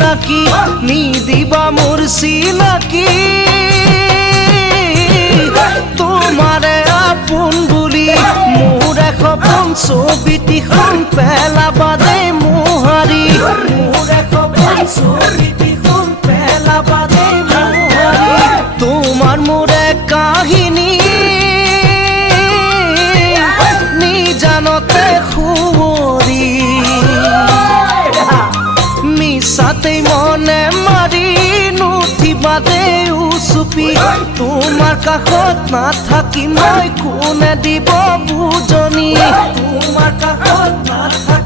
নাকি নিদিবা মোর চিনাকি তোমারে আপোন বুলি মোর এখন ছবিটিখন পেলাবা দে মোহাৰি মোর এখন ছবিটিখন পেলাবা দে মোহাৰি তোমার মোরে কাহিনী নিজানতে শুৱৰি মিছাতেই মনে মাৰি নুঠিবা দে উচুপি তোমাৰ কাষত নাথাকি মই কোনে দিব বুজনি তোমাৰ কাষত নাথাকি